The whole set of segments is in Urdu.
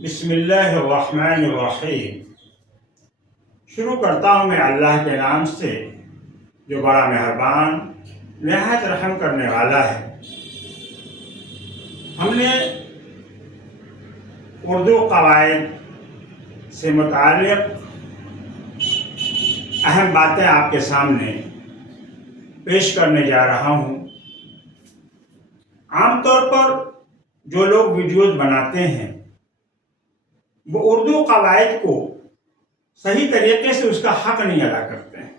بسم اللہ الرحمن الرحیم۔ شروع کرتا ہوں میں اللہ کے نام سے جو بڑا مہربان نہایت رحم کرنے والا ہے۔ ہم نے اردو قواعد سے متعلق اہم باتیں آپ کے سامنے پیش کرنے جا رہا ہوں۔ عام طور پر جو لوگ ویڈیوز بناتے ہیں وہ اردو قواعد کو صحیح طریقے سے اس کا حق نہیں ادا کرتے ہیں۔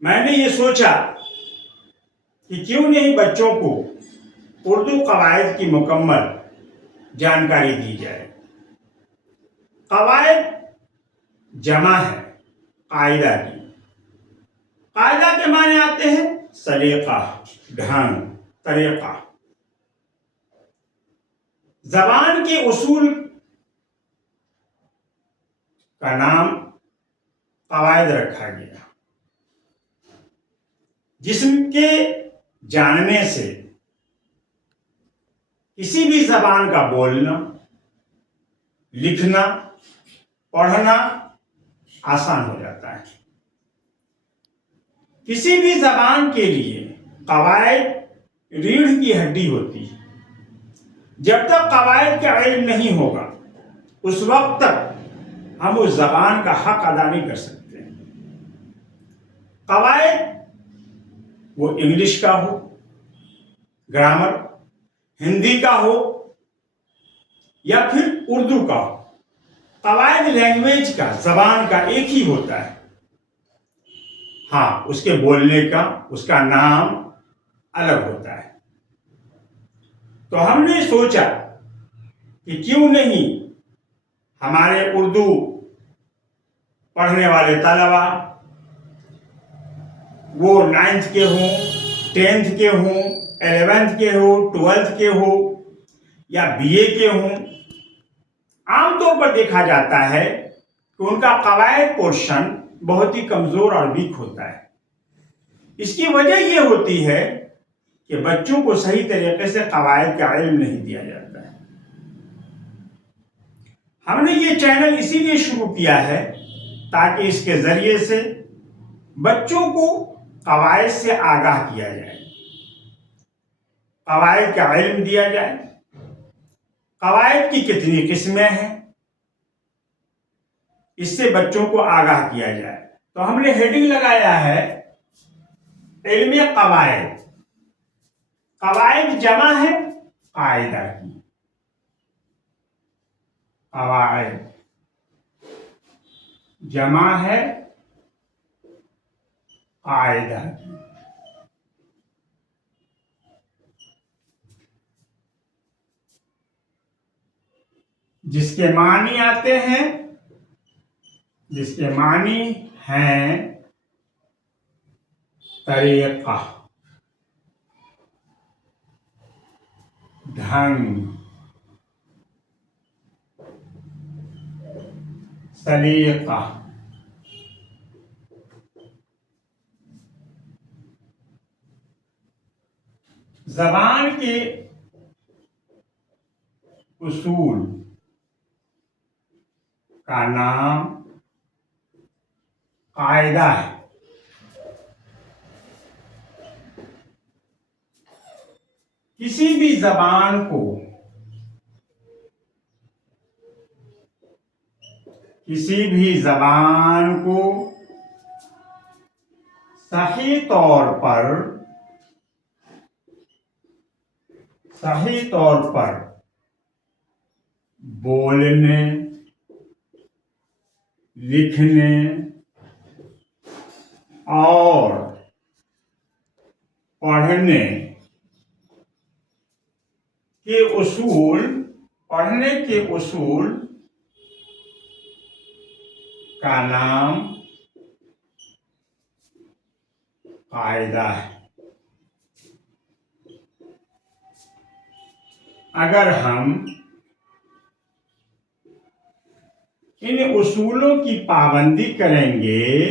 میں نے یہ سوچا کہ کیوں نہیں بچوں کو اردو قواعد کی مکمل جانکاری دی جائے۔ قواعد جمع ہے قاعدہ کی۔ قاعدہ کے معنی آتے ہیں سلیقہ، ڈھنگ، طریقہ۔ زبان کے اصول کا نام قواعد رکھا گیا۔ جسم کے جاننے سے کسی بھی زبان کا بولنا، لکھنا، پڑھنا آسان ہو جاتا ہے۔ کسی بھی زبان کے لیے قواعد ریڑھ کی ہڈی ہوتی ہے۔ جب تک قواعد کا علم نہیں ہوگا اس وقت تک ہم اس زبان کا حق ادا نہیں کر سکتے۔ قواعد وہ انگلش کا ہو، گرامر، ہندی کا ہو یا پھر اردو کا ہو، قواعد لینگویج کا، زبان کا ایک ہی ہوتا ہے۔ ہاں، اس کے بولنے کا، اس کا نام الگ ہوتا ہے۔ تو ہم نے سوچا کہ کیوں نہیں ہمارے اردو پڑھنے والے طلبا، وہ 9th کے ہوں، 10th کے ہوں، 11th کے ہوں، 12th کے ہوں یا BA کے ہوں، عام طور پر دیکھا جاتا ہے کہ ان کا قواعد پورشن بہت ہی کمزور اور ویک ہوتا ہے۔ اس کی وجہ یہ ہوتی ہے کہ بچوں کو صحیح طریقے سے قواعد کا علم نہیں دیا جاتا ہے۔ ہم نے یہ چینل اسی لیے شروع کیا ہے تاکہ اس کے ذریعے سے بچوں کو قواعد سے آگاہ کیا جائے، قواعد کا علم دیا جائے۔ قواعد کی کتنی قسمیں ہیں اس سے بچوں کو آگاہ کیا جائے۔ تو ہم نے ہیڈنگ لگایا ہے علم قواعد۔ قواعد جمع ہے قاعدہ کی۔ قواعد جمع ہے قاعدہ کی۔ جس کے معنی آتے ہیں، جس کے معنی ہیں طریقہ، ڈھنگ، سلیقہ۔ زبان کے اصول کا نام قاعدہ ہے۔ کسی بھی زبان کو صحیح طور پر بولنے، لکھنے اور پڑھنے کے اصول کا نام قاعدہ ہے۔ اگر ہم ان اصولوں کی پابندی کریں گے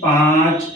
5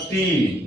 3,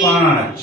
5,